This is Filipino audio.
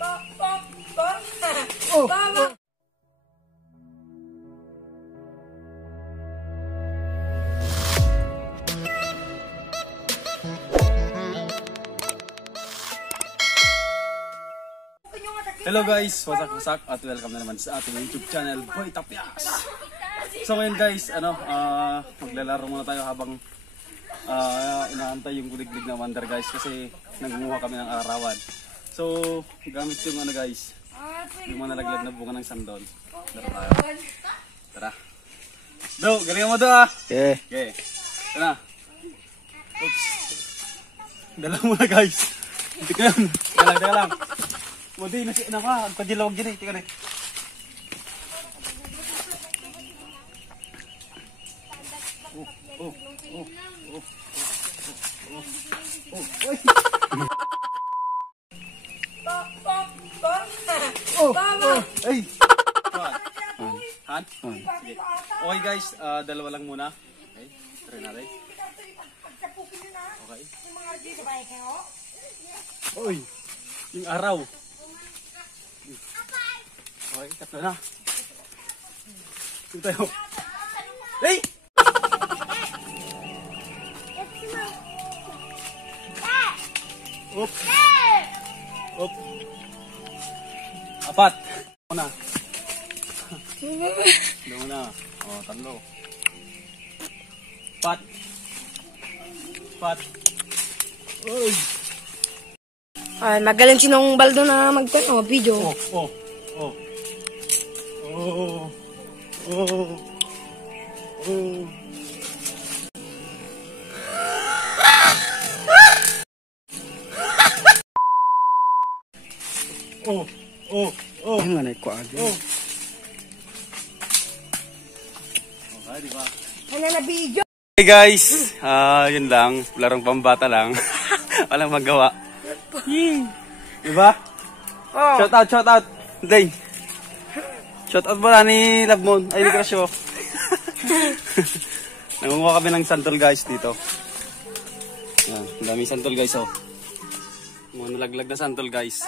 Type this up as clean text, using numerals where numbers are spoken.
Oh. Hello guys, wasak at welcome na naman sa ating YouTube channel, Boy Tapias. So ngayon guys, maglalaro muna tayo habang inaantay yung guliglig na wonder guys kasi nangunguha kami ng arawan. So gamit yung guys, yung mga nalaglag na bunga ng sandol. Tara. Do, galingan mo do ah. Okay. Okay. Tara. Oops. Dala mo na guys. Hindi ka yan. Teka lang. Wadi na ka, ang kadilawag dyan eh. Tika na. Ay! Han? Sige. Okay guys, dalawa lang muna. Okay, try natin. Okay. Uy! Yung araw. Okay, tatlo na. Ito tayo. Hey! Up. Up. Apat. Una. Una. Oh, tatlo. Pat. Pat. Uy. Ay, magaling sinong baldo na video. Oh. Ang anay ko agad. Okay, di ba? Ano na video? Hey guys, yun lang, larong pambata lang. Walang magawa. Di ba? Oh. Shout out. Day. Shout out ba ni Labmon? Ay, ni Crush mo. Nangunguha kami ng santol guys dito. Yan, ang daming santol guys oh. Mga nalaglag na santol guys.